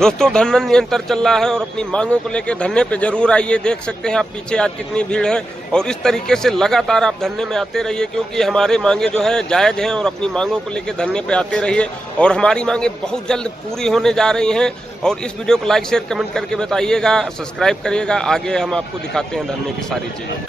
दोस्तों धरना निरंतर चल रहा है और अपनी मांगों को लेकर धरने पे जरूर आइए। देख सकते हैं आप पीछे आज कितनी भीड़ है और इस तरीके से लगातार आप धरने में आते रहिए, क्योंकि हमारे मांगे जो है जायज़ हैं और अपनी मांगों को लेकर धरने पे आते रहिए और हमारी मांगे बहुत जल्द पूरी होने जा रही हैं। और इस वीडियो को लाइक शेयर कमेंट करके बताइएगा, सब्सक्राइब करिएगा। आगे हम आपको दिखाते हैं धरने की सारी चीज़ें।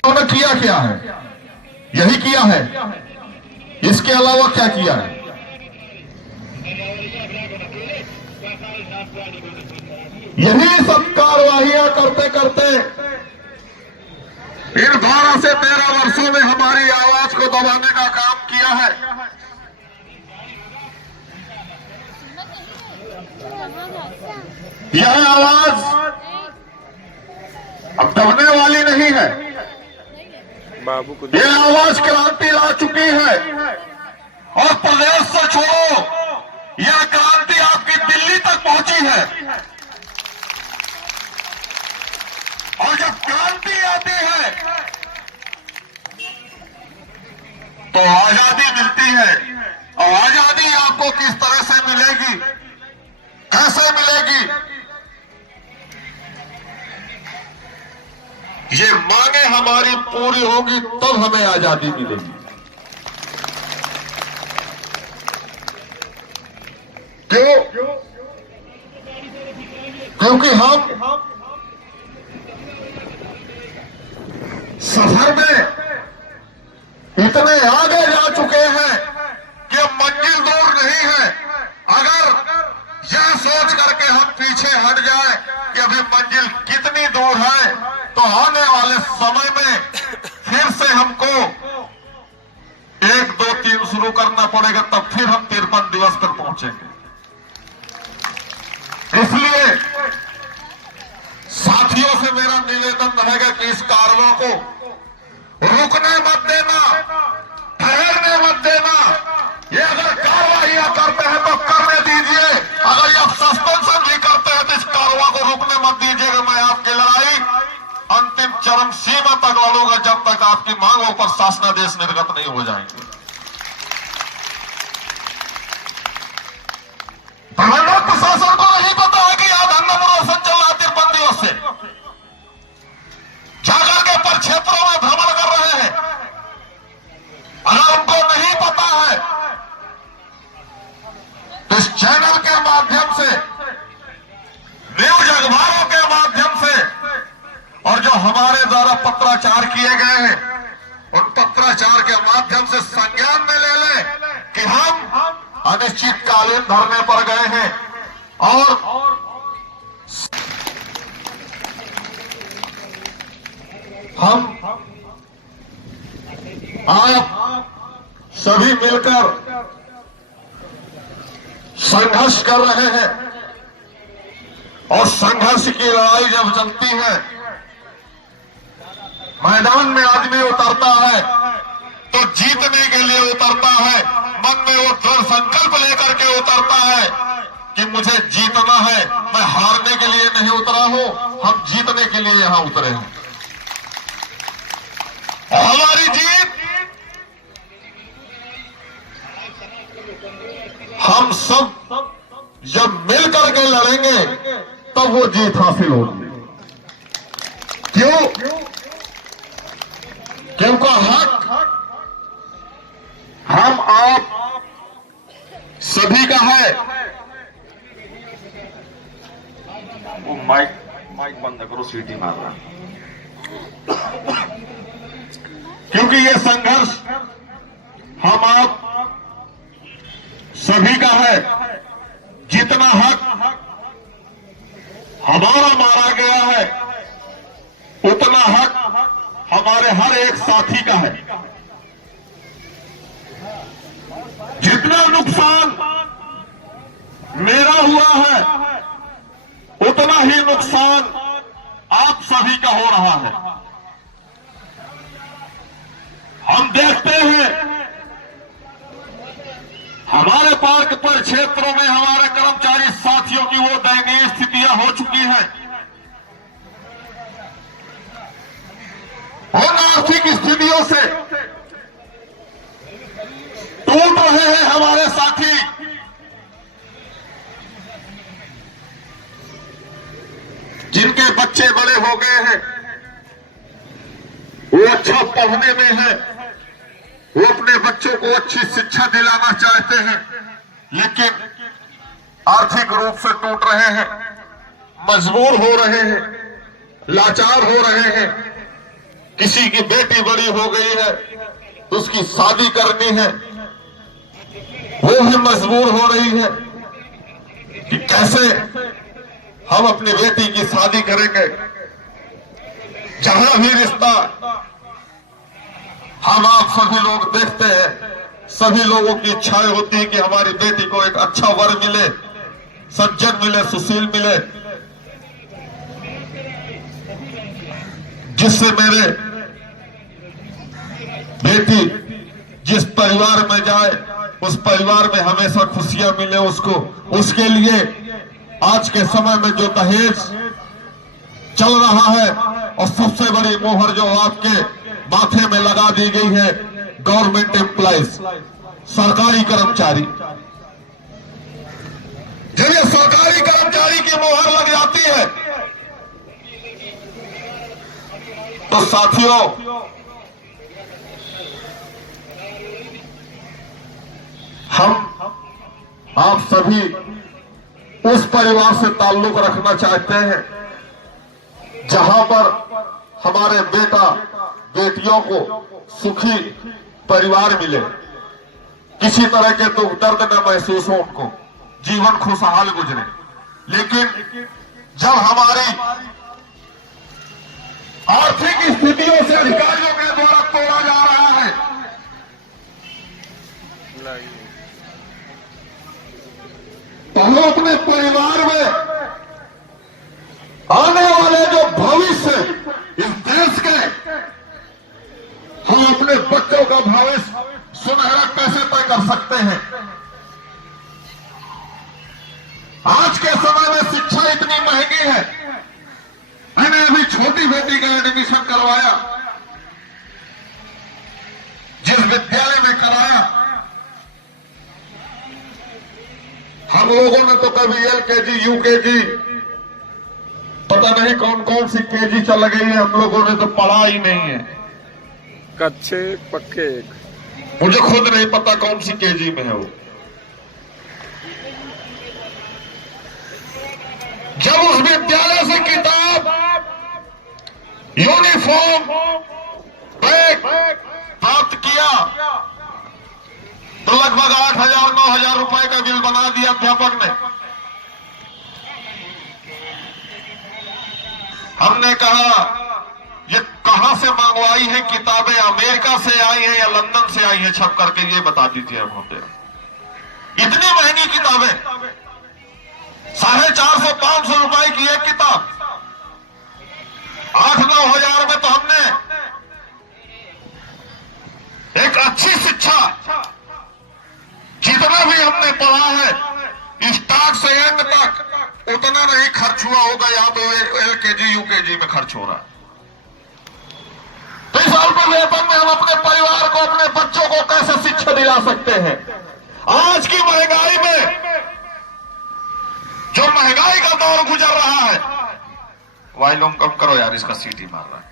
उन्होंने किया क्या है? यही किया है, इसके अलावा क्या किया है? यही सब कार्रवाइयां करते करते इन 12 से 13 वर्षों में हमारी आवाज को दबाने का काम किया है। यह आवाज अब दबने वाली नहीं है। बाबू को ये आवाज क्रांति ला चुकी है और प्रदेश से छोड़ो, यह क्रांति आपकी दिल्ली तक पहुंची है। और जब क्रांति आती है तो आजादी मिलती है। और आजादी आपको किस तरह से मिलेगी, कैसे मिलेगी, ये मांगे हमारी पूरी होगी तब हमें आजादी मिलेगी। क्यों? क्योंकि हम सफर में इतने आगे जा चुके हैं कि अब मंजिल दूर नहीं है। अगर यह सोच करके हम पीछे हट जाए कि अभी मंजिल कितनी दूर है, तो आने वाले समय में फिर से हमको 1 2 3 शुरू करना पड़ेगा, तब फिर हम 53 दिवस पर पहुंचेंगे। इसलिए साथियों से मेरा निवेदन रहेगा कि इस कार्रवाई को रुकने मत देना, ठहरने मत देना। ये अगर कार्रवाइयां करते हैं तो करने दीजिए, अगर ये सस्पेंशन भी करते हैं तो इस कार्रवाई को रुकने मत दीजिएगा। मैं आपकी लड़ाई अंतिम चरम सीमा तक लड़ूंगा जब तक आपकी मांगों पर शासनादेश निर्गत नहीं हो जाएंगे। प्रबंधन प्रशासन को नहीं पता है कि यहां धरना प्रदर्शन चल रहा 53 दिवस से, जाकर के पर क्षेत्रों में भ्रमण कर रहे हैं। अगर उनको नहीं पता है तो इस चैनल के माध्यम से, न्यूज अखबारों के माध्यम से और जो हमारे द्वारा पत्राचार किए गए हैं, उन पत्राचार के माध्यम से संज्ञान में ले लें कि हम अनिश्चितकालीन धरने पर गए हैं। और हम आप सभी मिलकर संघर्ष कर रहे हैं। और संघर्ष की लड़ाई जब चलती है, मैदान में आदमी उतरता है तो जीतने के लिए उतरता है, मन में वो दृढ़ संकल्प लेकर के उतरता है कि मुझे जीतना है। मैं हारने के लिए नहीं उतरा हूं, हम जीतने के लिए यहां उतरे हैं। और हमारी जीत हम सब जब मिल करके लड़ेंगे तब वो जीत हासिल होगी। क्यों? क्योंकि हक हम आप सभी का है। वो माइक बंद करो, सीटी मार रहा। क्योंकि ये संघर्ष हम आप सभी का है। जितना हक हमारा मारा गया है, उतना हक हमारे हर एक साथी का है। जितना नुकसान मेरा हुआ है, उतना ही नुकसान आप सभी का हो रहा है। हम देखते हैं हमारे पार्क पर क्षेत्रों में हमारे कर्मचारी साथियों की वो दयनीय स्थितियां हो चुकी हैं। उन आर्थिक स्थितियों से टूट रहे हैं हमारे साथी। जिनके बच्चे बड़े हो गए हैं, वो अच्छा पढ़ने में है, वो अपने बच्चों को अच्छी शिक्षा दिलाना चाहते हैं, लेकिन आर्थिक रूप से टूट रहे हैं, मजबूर हो रहे हैं, लाचार हो रहे हैं। किसी की बेटी बड़ी हो गई है तो उसकी शादी करनी है, वो भी मजबूर हो रही है कि कैसे हम अपनी बेटी की शादी करेंगे। जहां भी रिश्ता हम आप सभी लोग देखते हैं, सभी लोगों की इच्छाएं होती है कि हमारी बेटी को एक अच्छा वर मिले, सज्जन मिले, सुशील मिले, जिससे मेरे बेटी जिस परिवार में जाए उस परिवार में हमेशा खुशियां मिले उसको। उसके लिए आज के समय में जो दहेज चल रहा है और सबसे बड़ी मोहर जो आपके माथे में लगा दी गई है, गवर्नमेंट एम्प्लॉइज, सरकारी कर्मचारी, जब ये सरकारी कर्मचारी की मोहर लग जाती है तो साथियों हम आप सभी उस परिवार से ताल्लुक रखना चाहते हैं जहां पर हमारे बेटा बेटियों को सुखी परिवार मिले, किसी तरह के दुख दर्द न महसूस हो, उनको जीवन खुशहाल गुजरे। लेकिन जब हमारी आर्थिक स्थितियों से अधिकारियों के द्वारा तोड़ा जा रहा है, तो हम अपने परिवार में आने वाले जो भविष्य इस देश के, हम अपने बच्चों का भविष्य सुनहरा कैसे तय कर सकते हैं। आज के समय में शिक्षा इतनी महंगी है। मैंने अभी छोटी बेटी का एडमिशन करवाया, जिस विद्यालय में कराया, हम लोगों ने तो कभी LKG UKG पता नहीं कौन कौन सी KG चल गई है, हम लोगों ने तो पढ़ा ही नहीं है। कच्चे पक्के मुझे खुद नहीं पता कौन सी KG में है वो। जब उस विद्यालय से किताब, यूनिफॉर्म, बैग प्राप्त किया तो लगभग 8,000-9,000 रुपए का बिल बना दिया अध्यापक ने। हमने कहा ये कहां से मंगवाई है किताबें, अमेरिका से आई है या लंदन से आई है, छप करके ये बता दीजिए महोदय। इतनी महंगी किताबें, 450-500 रुपए की एक किताब, 8-9 हजार में तो हमने एक अच्छी शिक्षा, जितना भी हमने पढ़ा है स्टार्ट से एंड तक, उतना नहीं खर्च हुआ होगा, यहां तो LKG UKG में खर्च हो रहा है। तो इस अल्प वेतन में हम अपने परिवार को, अपने बच्चों को कैसे शिक्षा दिला सकते हैं? आज की महंगाई में जो महंगाई का दौर गुजर रहा है, वायलूम कम करो यार, इसका सीटी मार रहा है।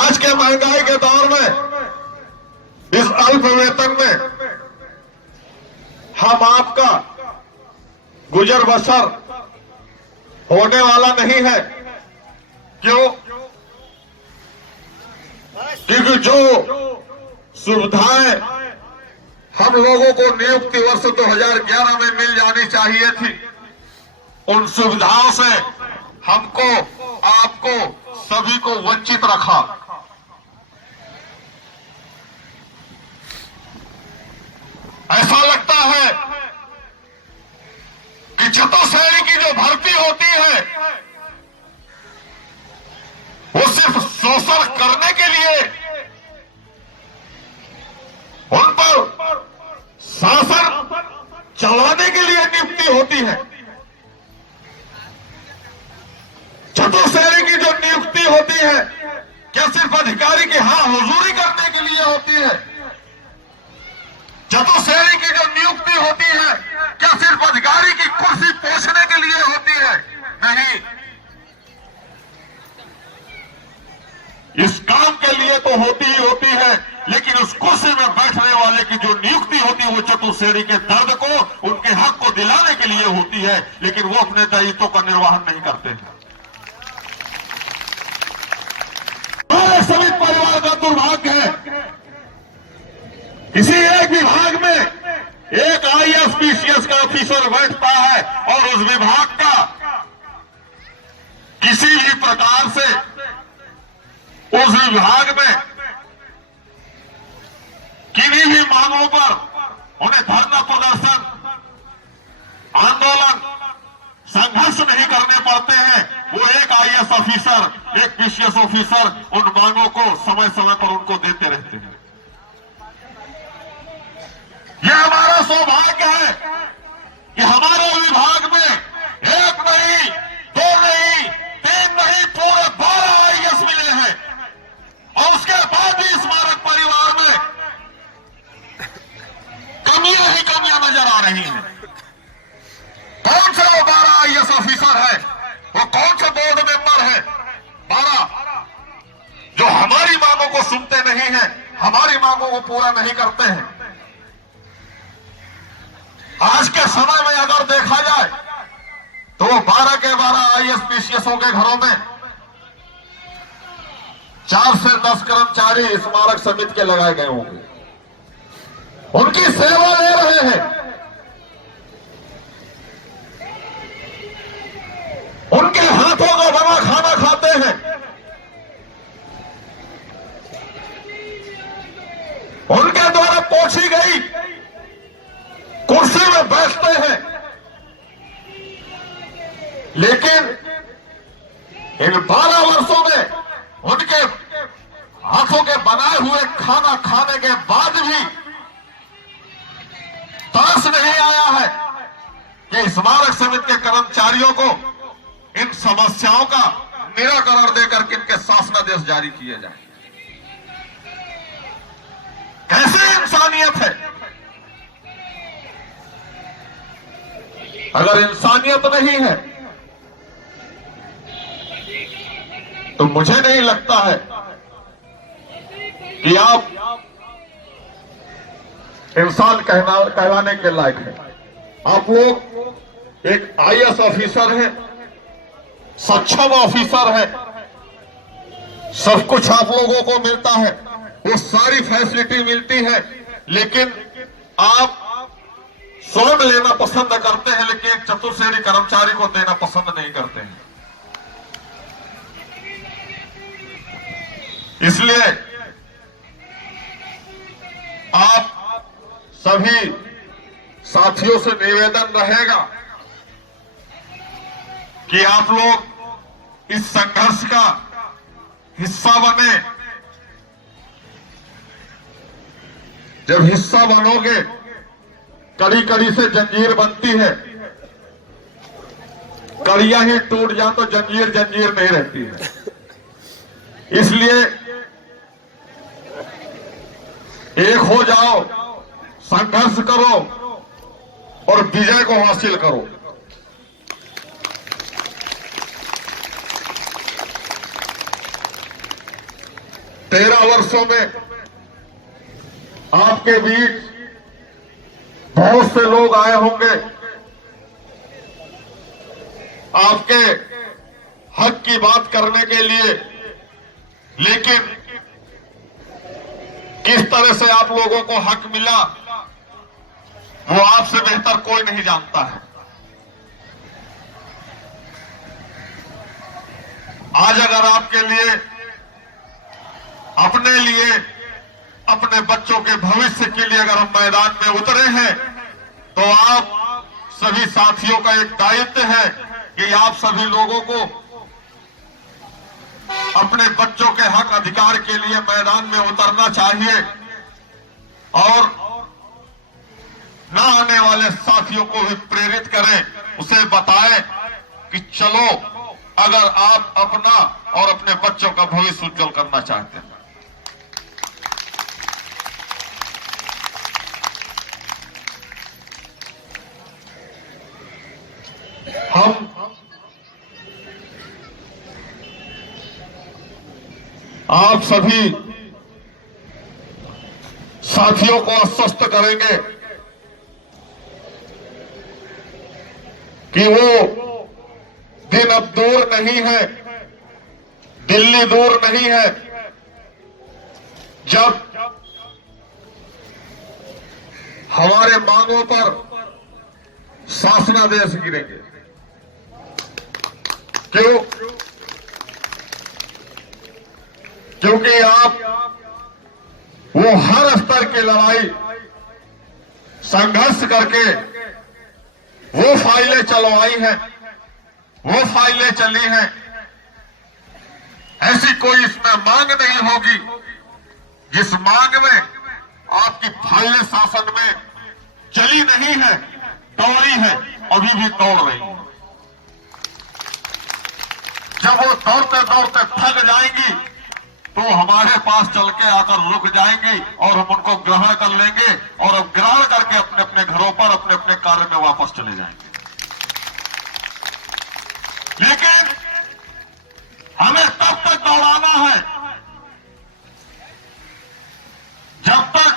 आज के महंगाई के दौर में, इस अल्प वेतन में हम आपका गुजर बसर होने वाला नहीं है। क्यों? क्योंकि जो सुविधाएं हम लोगों को नियुक्ति वर्ष 2011 में मिल जानी चाहिए थी, उन सुविधाओं से हमको, आपको, सभी को वंचित रखा। ऐसा लगता है कि चतुर्श्रेणी की जो भर्ती होती है वो सिर्फ शोषण करने के लिए, उन पर शासन चलाने के लिए नियुक्ति होती है। चतुर्श्रेणी की जो नियुक्ति होती है, क्या सिर्फ अधिकारी की हुजूरी करने के लिए होती है? चतुर्श्रेणी की जो नियुक्ति होती है, क्या सिर्फ अधिकारी की कुर्सी पोषने के लिए होती है? नहीं, इस काम के लिए तो होती ही होती है, लेकिन उस कुर्सी में बैठने वाले की जो नियुक्ति होती है वो चतुर्श्रेणी के दर्द को, उनके हक को दिलाने के लिए होती है, लेकिन वो अपने दायित्वों का निर्वहन नहीं करते हैं। समित परिवार का दुर्भाग्य है, किसी एक विभाग में एक आईएएस पीसीएस का ऑफिसर बैठता है और उस विभाग का किसी भी प्रकार से उस विभाग में किन्हीं भी मांगों पर उन्हें धरना प्रदर्शन, आंदोलन, संघर्ष नहीं करने पड़ते हैं। वो एक आईएएस ऑफिसर, एक पीसीएस ऑफिसर उन मांगों को समय समय पर उनको देते रहते हैं। यह हमारा सौभाग्य है कि हमारे विभाग में एक नहीं, दो नहीं, तीन नहीं, पूरे 12 आईएएस मिले हैं। और उसके बाद भी स्मारक परिवार में कमियां ही कमियां नजर आ रही हैं। कौन से वो 12 आईएएस ऑफिसर है, वो कौन से बोर्ड मेंबर है 12 जो हमारी मांगों को सुनते नहीं हैं, हमारी मांगों को पूरा नहीं करते हैं? आज के समय में अगर देखा जाए तो 12 के 12 आईएएस पीसीएसओं के घरों में 4 से 10 कर्मचारी स्मारक समिति के लगाए गए होंगे, उनकी सेवा ले रहे हैं, उनके हाथों का बना खाना खाते हैं, उनके द्वारा पोछी गई कुर्सी में बैठते हैं, लेकिन इन 12 वर्षों में उनके हाथों के बनाए हुए खाना खाने के बाद भी तरस नहीं आया है कि स्मारक समिति के कर्मचारियों को इन समस्याओं का निराकरण देकर के इनके शासनादेश जारी किए जाए। कैसे इंसानियत है? अगर इंसानियत नहीं है तो मुझे नहीं लगता है कि आप इंसान कहलाने के लायक है। आप लोग एक आईएएस ऑफिसर हैं, सक्षम ऑफिसर है, सब कुछ आप लोगों को मिलता है, वो सारी फैसिलिटी मिलती है, लेकिन आप स्वयं लेना पसंद करते हैं, लेकिन एक चतुर्श्रेणी कर्मचारी को देना पसंद नहीं करते हैं। इसलिए आप सभी साथियों से निवेदन रहेगा कि आप लोग इस संघर्ष का हिस्सा बने। जब हिस्सा बनोगे, कड़ी कड़ी से जंजीर बनती है, कड़ियां ही टूट जाए तो जंजीर जंजीर नहीं रहती है। इसलिए एक हो जाओ, संघर्ष करो और विजय को हासिल करो। तेरह वर्षों में आपके बीच बहुत से लोग आए होंगे, आपके हक की बात करने के लिए, लेकिन किस तरह से आप लोगों को हक मिला वो आपसे बेहतर कोई नहीं जानता है। आज अगर आपके लिए, अपने बच्चों के भविष्य के लिए अगर हम मैदान में उतरे हैं, तो आप सभी साथियों का एक दायित्व है कि आप सभी लोगों को अपने बच्चों के हक अधिकार के लिए मैदान में उतरना चाहिए और न आने वाले साथियों को भी प्रेरित करें, उसे बताएं कि चलो अगर आप अपना और अपने बच्चों का भविष्य उज्जवल करना चाहते हैं। हम आप सभी साथियों को आश्वस्त करेंगे कि वो दिन अब दूर नहीं है, दिल्ली दूर नहीं है, जब हमारे मांगों पर शासनादेश गिरेंगे। क्यों? क्योंकि आप वो हर स्तर की लड़ाई संघर्ष करके वो फाइलें चलवाई हैं, वो फाइलें चली हैं। ऐसी कोई इसमें मांग नहीं होगी जिस मांग में आपकी फाइलें शासन में चली नहीं है, दौड़ी है, अभी भी दौड़ रही है। जब वो दौड़ते दौड़ते थक जाएंगी तो हमारे पास चल के आकर रुक जाएंगी और हम उनको ग्रहण कर लेंगे और अब ग्रहण करके अपने अपने घरों पर अपने अपने कार्य में वापस चले जाएंगे। लेकिन हमें तब तक दौड़ाना है जब तक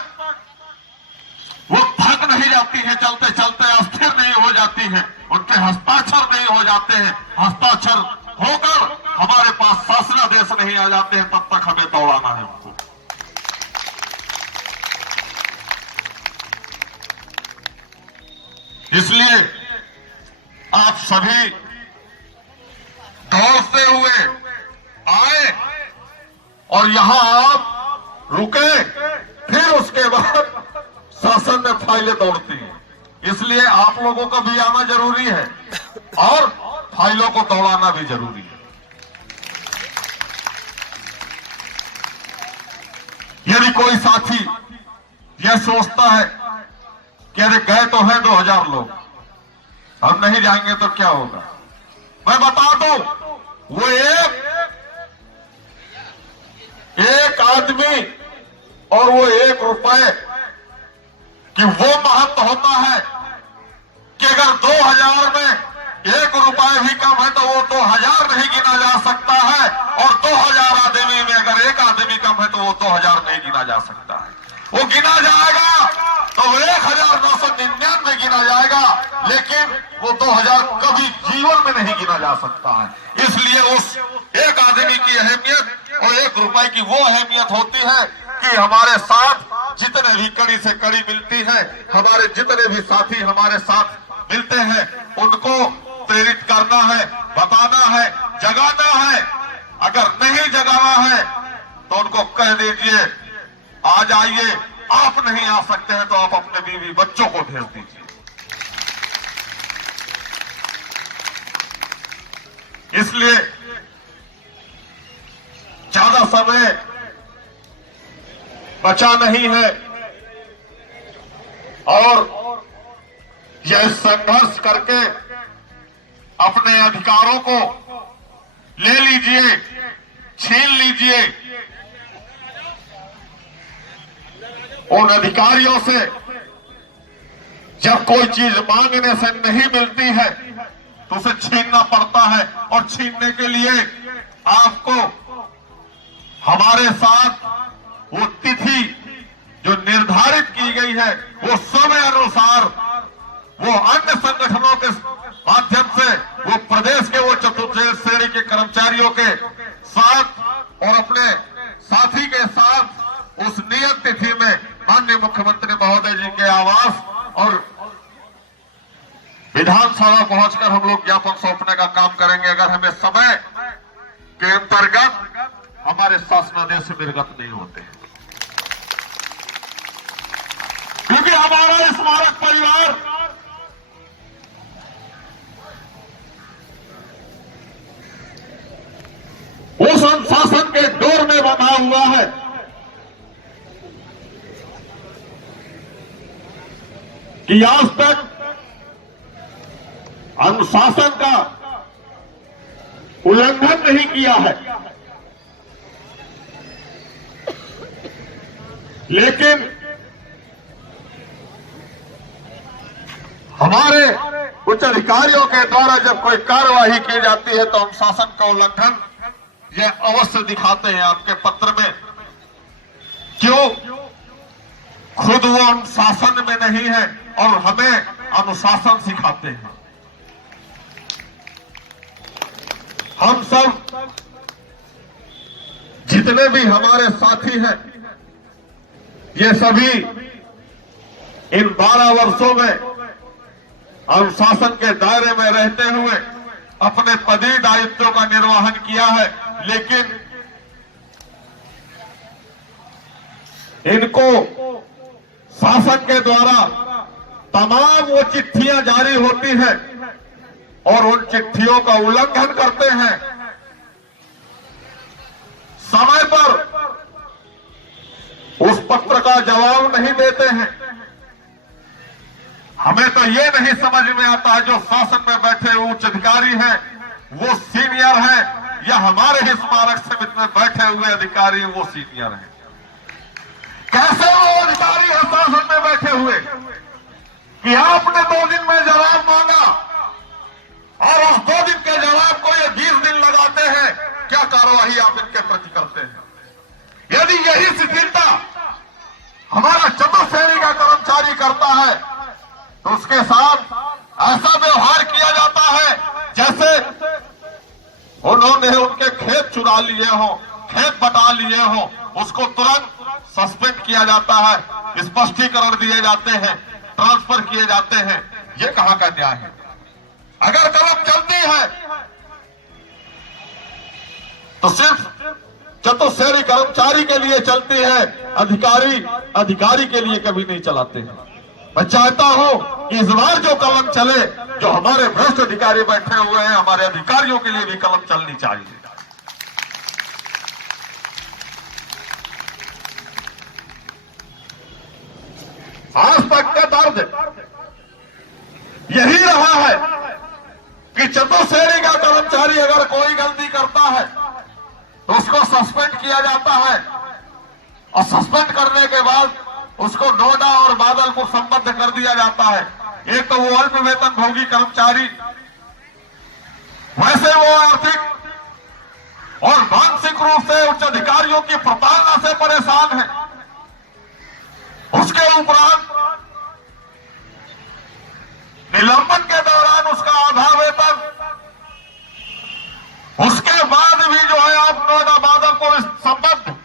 वो थक नहीं जाती है, चलते चलते अस्थिर नहीं हो जाती है, उनके हस्ताक्षर नहीं हो जाते हैं, हस्ताक्षर होकर हमारे पास शासनादेश नहीं आ जाते हैं, तब तक हमें दौड़ाना है उनको। इसलिए आप सभी दौड़ते हुए आए और यहां आप रुके, फिर उसके बाद शासन में फाइलें दौड़ती हैं। इसलिए आप लोगों का भी आना जरूरी है और फाइलों को दौड़ाना भी जरूरी है। यदि कोई साथी यह सोचता है कि अरे गए तो हैं 2000 लोग, हम नहीं जाएंगे तो क्या होगा, मैं बता दूं, वो एक आदमी और वो 1 रुपए कि वो महत्व होता है कि अगर 2000 में 1 रुपए भी कम है तो वो 2000 नहीं गिना जा सकता है, और 2000 आदमी में अगर 1 आदमी कम है तो वो 2000 नहीं गिना जा सकता है। वो गिना जाएगा तो 1999 गिना जाएगा, लेकिन वो 2000 कभी जीवन में नहीं गिना जा सकता है। इसलिए उस 1 आदमी की अहमियत और 1 रुपए की वो अहमियत होती है कि हमारे साथ जितने भी कड़ी से कड़ी मिलती है, हमारे जितने भी साथी हमारे साथ मिलते हैं, उनको प्रेरित करना है, बताना है, जगाना है। अगर नहीं जगाना है तो उनको कह दीजिए आ जाइए, आप नहीं आ सकते हैं तो आप अपने बीवी बच्चों को भेज दीजिए। इसलिए ज्यादा समय बचा नहीं है और यह संघर्ष करके अपने अधिकारों को ले लीजिए, छीन लीजिए। उन अधिकारियों से जब कोई चीज मांगने से नहीं मिलती है तो उसे छीनना पड़ता है, और छीनने के लिए आपको हमारे साथ वो तिथि जो निर्धारित की गई है, वो समय अनुसार वो अन्य संगठनों के माध्यम से वो प्रदेश के वो चतुर्थ श्रेणी के कर्मचारियों के साथ और अपने साथी के साथ उस नियत तिथि में माननीय मुख्यमंत्री महोदय जी के आवास और विधानसभा पहुंचकर हम लोग ज्ञापन सौंपने का काम करेंगे, अगर हमें समय के अंतर्गत हमारे शासनादेश से निर्गत नहीं होते हैं। क्योंकि हमारा स्मारक परिवार उस अनुशासन हुआ है कि आज तक अनुशासन का उल्लंघन नहीं किया है, लेकिन हमारे उच्च अधिकारियों के द्वारा जब कोई कार्यवाही की जाती है तो अनुशासन का उल्लंघन ये अवश्य दिखाते हैं आपके पत्र में। क्यों? खुद वो अनुशासन में नहीं है और हमें अनुशासन सिखाते हैं। हम सब जितने भी हमारे साथी हैं, ये सभी इन 12 वर्षों में अनुशासन के दायरे में रहते हुए अपने पदीय दायित्वों का निर्वहन किया है, लेकिन इनको शासन के द्वारा तमाम वो चिट्ठियां जारी होती हैं और उन चिट्ठियों का उल्लंघन करते हैं, समय पर उस पत्र का जवाब नहीं देते हैं। हमें तो ये नहीं समझ में आता जो शासन में बैठे हुए उच्च अधिकारी हैं वो सीनियर हैं या हमारे ही स्मारक समिति में बैठे हुए अधिकारी वो सीनियर हैं। कैसे वो अधिकारी हैं शासन में बैठे हुए कि आपने 2 दिन में जवाब मांगा और उस 2 दिन के जवाब को ये 20 दिन लगाते हैं। क्या कार्यवाही आप इनके प्रति करते हैं? यदि यही शिथिलता हमारा चतुर्थ श्रेणी का कर्मचारी करता है तो उसके साथ ऐसा व्यवहार किया जाता है जैसे उन्होंने उनके खेत चुरा लिए हो, खेत बटा लिए हो, उसको तुरंत सस्पेंड किया जाता है, स्पष्टीकरण दिए जाते हैं, ट्रांसफर किए जाते हैं। ये कहां का न्याय है? अगर कलम चलती है तो सिर्फ चतुर्श्रेणी कर्मचारी के लिए चलती है, अधिकारी के लिए कभी नहीं चलाते हैं। मैं चाहता हूं कि इस बार जो कलम चले, जो हमारे भ्रष्ट अधिकारी बैठे हुए हैं, हमारे अधिकारियों के लिए भी कलम चलनी चाहिए। आज तक का दर्द यही रहा है कि चतुर्श्रेणी का कर्मचारी अगर कोई गलती करता है तो उसको सस्पेंड किया जाता है और सस्पेंड करने के बाद उसको नोएडा और बादलपुर संबद्ध कर दिया जाता है। एक तो वो अल्प वेतन भोगी कर्मचारी, वैसे वो आर्थिक और मानसिक रूप से उच्च अधिकारियों की प्रताड़ना से परेशान है। उसके उपरांत निलंबन के दौरान उसका आधा वेतन, उसके बाद भी जो है आप नोएडा बादलपुर संबद्ध,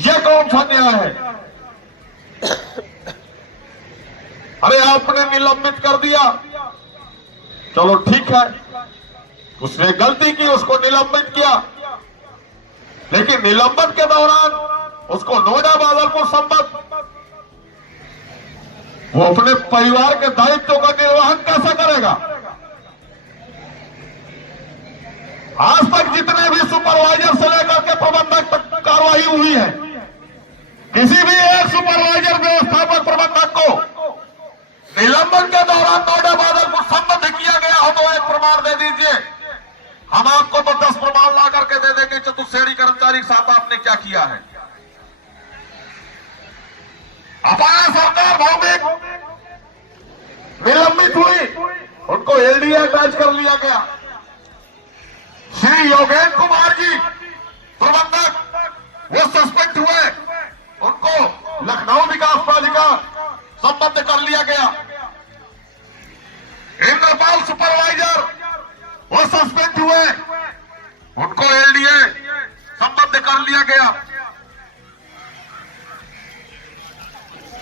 ये कौन सा न्याय है? अरे आपने निलंबित कर दिया, चलो ठीक है, उसने गलती की, उसको निलंबित किया, लेकिन निलंबन के दौरान उसको नोएडा बादलपुर संबद्ध वो अपने परिवार के दायित्वों का निर्वहन कैसे करेगा? आज तक जितने भी सुपरवाइजर से लेकर के प्रबंधक तक कार्रवाई हुई है, किसी भी एक सुपरवाइजर व्यवस्थापक प्रबंधक को निलंबन के दौरान नोएडा बादलपुर संबद्ध किया गया हो तो एक प्रमाण दे दीजिए। हम आपको तो 10 प्रमाण ला करके दे देंगे चतुर्श्रेणी कर्मचारी के साथ आपने क्या किया है। अपाया सरकार भौतिक निलंबित हुई, उनको एलडीए अटैच कर लिया गया। श्री योगेंद्र कुमार जी प्रबंधक वो सस्पेंड हुए, उनको लखनऊ विकास प्राधिकार संबद्ध कर लिया गया। इंद्रपाल सुपरवाइजर वो सस्पेंड हुए, उनको एलडीए संबद्ध कर लिया गया।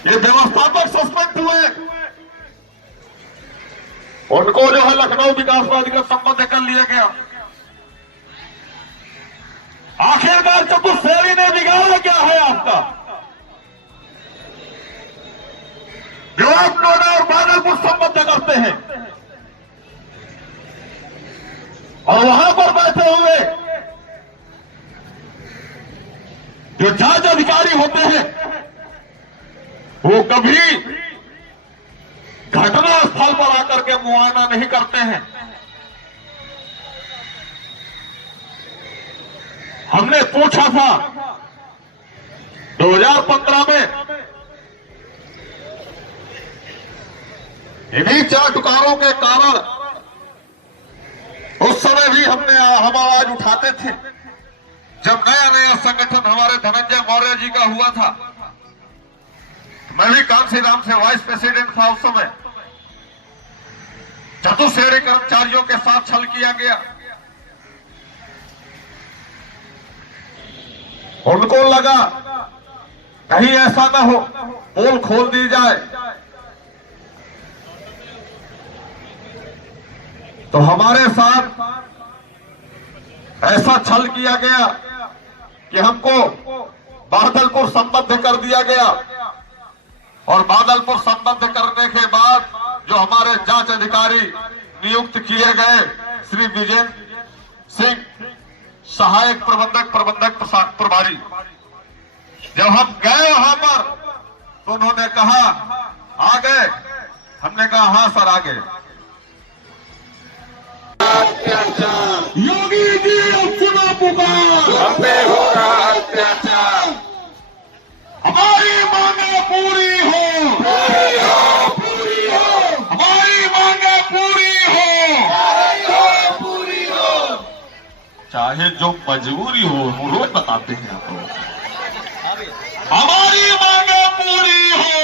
ये व्यवस्थापक सस्पेंड हुए, उनको जो है लखनऊ विकास प्राधिकार संबद्ध कर लिया गया। आखिरकार चतुर्श्रेणी ने बिगाड़ा क्या है आपका? जो आप नोएडा और बादलपुर संबद्ध करते हैं और वहां पर बैठे हुए जो जांच अधिकारी होते हैं वो कभी घटना स्थल पर आकर के मुआयना नहीं करते हैं। हमने पूछा था 2015 में इन्हीं चाटुकारों के कारण, उस समय भी हम आवाज उठाते थे जब नया नया संगठन हमारे धनंजय मौर्य जी का हुआ था। मैं भी कांसीराम से वाइस प्रेसिडेंट था उस समय। चतुश्रेणी कर्मचारियों के साथ छल किया गया। उनको लगा कहीं ऐसा ना हो पोल खोल दी जाए, तो हमारे साथ ऐसा छल किया गया कि हमको बादलपुर संबद्ध कर दिया गया। और बादलपुर संबद्ध करने के बाद जो हमारे जांच अधिकारी नियुक्त किए गए श्री विजय सिंह, सहायक प्रबंधक प्रभारी, जब हम गए वहां पर तो उन्होंने कहा आ गए। हमने कहा हाँ सर आ गए। योगी जी अब सुना पुकार, हम पे हो रहा अत्याचार, हमारी मांगे पूरी हो, हमारी मांगे पूरी हो, चाहे जो मजबूरी हो। हम रोज बताते हैं आपको, हमारी मांगे पूरी हो।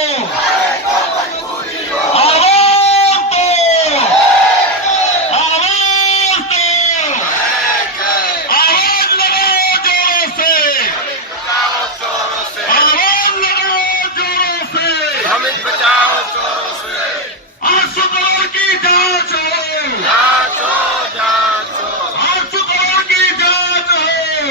आवाज दो, आवाज दो, आवाज लगाओ जोरों से, आवाज लगाओ जोरों से, हमें बचाओ चोरों से। 800 करोड़ की जांच हो, जांचो जांचो 800 करोड़ की जांच हो।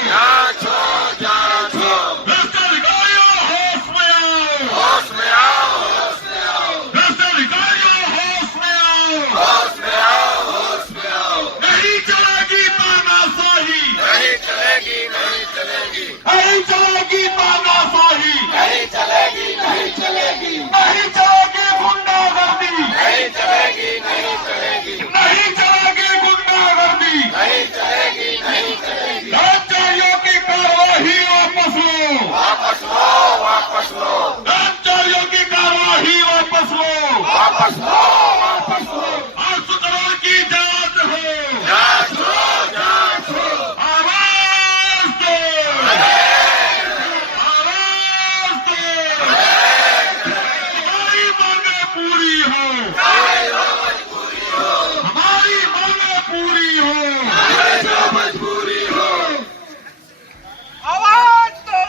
जांचो जांचो, भ्रष्ट अधिकारियों होश में आओ, होश में आओ, होश में आओ, भ्रष्ट अधिकारियों होश में आओ। होश में आओ, होश में आओ। नहीं चलेगी तानाशाही, नहीं चलेगी, नहीं चलेगी, नहीं चलेगी तानाशाही, नहीं चलेगी, नहीं चलेगी, नहीं चलेगी गुंडागर्दी, नहीं चलेगी, नहीं चलेगी, नहीं चलेगी गुंडागर्दी। नहीं चलेगी, नहीं चलेगी। कर्मचारियों की कार्यवाही वापस लो, वापस लो, वापस लो, कर्मचारियों की कार्यवाही वापस लो, वापस लो, वापस लो। 800 करोड़ की जांच हो। जांचो जांचो, आवाज दो, आवाज दो, हमारी मांगे पूरी हो, हमारी मांगे पूरी हो। मजबूरी हो। आवाज दो,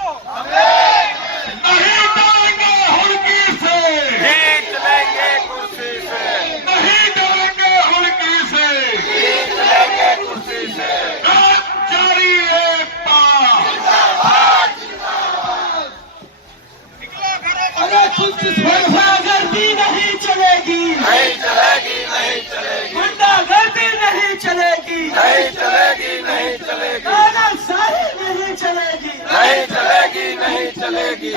नहीं डरेंगे हुड़की से, जीत लेंगे कुर्सी से, नहीं डरेंगे हुड़की से। जीत लेंगे कुर्सी से। कर्मचारी एकता, अरे कुछ गुंडागर्दी नहीं चलेगी, नहीं चलेगी, नहीं चलेगी, गुंडागर्दी नहीं चलेगी, नहीं चलेगी, नहीं चलेगी, तानाशाही नहीं चलेगी, नहीं चलेगी, नहीं चलेगी।